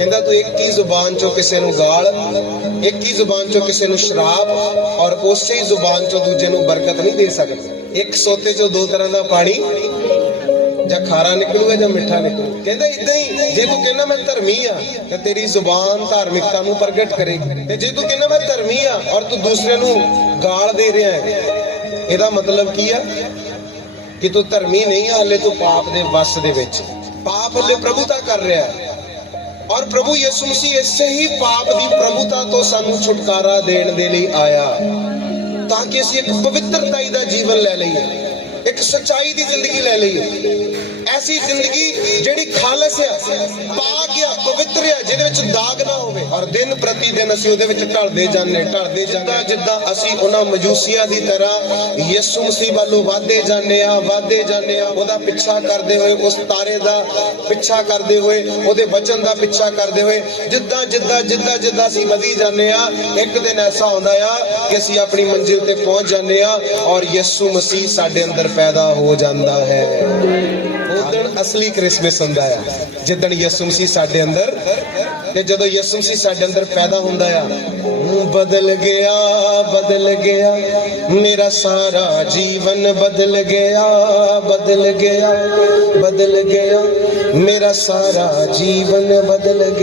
ਕਹਿੰਦਾ ਤੂੰ ਇੱਕ ਹੀ ਜ਼ੁਬਾਨ ਚੋਂ ਕਿਸੇ ਨੂੰ ਗਾਲ, ਇੱਕ ਹੀ ਜ਼ੁਬਾਨ ਚੋਂ ਕਿਸੇ ਨੂੰ ਸ਼ਰਾਬ ਔਰ ਉਸੇ ਹੀ ਜ਼ੁਬਾਨ ਚੋਂ ਦੂਜੇ ਨੂੰ ਬਰਕਤ ਨਹੀਂ ਦੇ ਸਕਦਾ। ਇੱਕ ਸੋਤੇ ਚੋਂ ਦੋ ਤਰ੍ਹਾਂ ਦਾ ਪਾਣੀ, ਜਾਂ ਖਾਰਾ ਨਿਕਲੂਗਾ ਜਾਂ ਮਿੱਠਾ ਨਿਕਲੂ। ਕਹਿੰਦਾ ਇਦਾਂ ਹੀ, ਜੇ ਤੂੰ ਕਹਿੰਦਾ ਮੈਂ ਧਰਮੀ ਆ, ਤੇ ਤੇਰੀ ਜ਼ੁਬਾਨ ਧਾਰਮਿਕਤਾ ਨੂੰ ਪ੍ਰਗਟ ਕਰੇਗੀ। ਤੇ ਜੇ ਤੂੰ ਕਹਿੰਦਾ ਮੈਂ ਧਰਮੀ ਆ ਔਰ ਤੂੰ ਦੂਸਰੇ ਨੂੰ ਗਾਲ ਦੇ ਰਿਹਾ ਹੈ ਇਹਦਾ ਮਤਲਬ ਕੀ ਆ? ਕਿ ਤੂੰ ਧਰਮੀ ਨਹੀਂ ਆ, ਹਲੇ ਤੂੰ ਪਾਪ ਦੇ ਵਸ ਦੇ ਵਿੱਚ। ਪਾਪ ਹਲੇ ਪ੍ਰਭੂਤਾ ਕਰ ਰਿਹਾ ਹੈ। ਔਰ ਪ੍ਰਭੂ ਯਿਸੂ ਮਸੀਹ ਇਸੇ ਹੀ ਪਾਪ ਦੀ ਪ੍ਰਭੂਤਾ ਤੋਂ ਸਾਨੂੰ ਛੁਟਕਾਰਾ ਦੇਣ ਦੇ ਲਈ ਆਇਆ ਤਾਂ ਕਿ ਅਸੀਂ ਇੱਕ ਪਵਿੱਤਰਤਾਈ ਦਾ ਜੀਵਨ ਲੈ ਲਈਏ, ਇੱਕ ਸੱਚਾਈ ਦੀ ਜ਼ਿੰਦਗੀ ਲੈ ਲਈਏ। ਐਸੀ ਜ਼ਿੰਦਗੀ ਜਿਹੜੀ ਖਾਲਸ ਹੈ ਪਾਕ ਜਿਹਦੇ ਵਿੱਚ ਦਾਗ ਨਾ ਹੋਵੇ। ਔਰ ਦਿਨ ਪ੍ਰਤੀ ਦਿਨ ਅਸੀਂ ਉਹਦੇ ਵਿੱਚ ਢਲਦੇ ਜਾਂਦੇ, ਢਲਦੇ ਜਿੱਦਾਂ ਜਿੱਦਾਂ ਅਸੀਂ ਉਹਨਾਂ ਮਜੂਸੀਆਂ ਦੀ ਤਰ੍ਹਾਂ ਯਿਸੂ ਮਸੀਹ ਵੱਲੋਂ ਵਾਧੇ ਜਾਂਦੇ ਆ ਵਾਧੇ ਜਾਂਦੇ ਆ ਉਹਦਾ ਪਿੱਛਾ ਕਰਦੇ ਹੋਏ, ਉਸ ਤਾਰੇ ਦਾ ਪਿੱਛਾ ਕਰਦੇ ਹੋਏ, ਉਹਦੇ ਵਚਨ ਦਾ ਪਿੱਛਾ ਕਰਦੇ ਹੋਏ, ਜਿੱਦਾਂ ਜਿੱਦਾਂ ਜਿੱਦਾਂ ਜਿੱਦਾਂ ਅਸੀਂ ਵਧੀ ਜਾਂਦੇ ਆ ਇੱਕ ਦਿਨ ਐਸਾ ਹੁੰਦਾ ਆ ਕਿ ਅਸੀਂ ਆਪਣੀ ਮੰਜ਼ਿਲ ਤੇ ਪਹੁੰਚ ਜਾਂਦੇ ਆ ਔਰ ਯਿਸੂ ਮਸੀਹ ਸਾਡੇ ਅੰਦਰ ਪੈਦਾ ਹੋ ਜਾਂਦਾ ਹੈ। ਅਸਲੀ ਕ੍ਰਿਸਮਸ ਹੁੰਦਾ ਆ। ਜਿੱਦਣ ਯਿਸੂ ਮਸੀਹ ਸਾਡੇ ਅੰਦਰ ਤੇ ਜਦੋਂ ਯਿਸੂ ਮਸੀਹ ਸਾਡੇ ਅੰਦਰ ਪੈਦਾ ਹੁੰਦਾ ਆ ਬਦਲ ਗਿਆ ਬਦਲ ਗਿਆ। ਮੇਰਾ ਸਾਰਾ ਜੀਵਨ ਬਦਲ ਗਿਆ ਬਦਲ ਗਿਆ ਬਦਲ ਗਿਆ। ਮੇਰਾ ਸਾਰਾ ਜੀਵਨ ਬਦਲ ਗਿਆ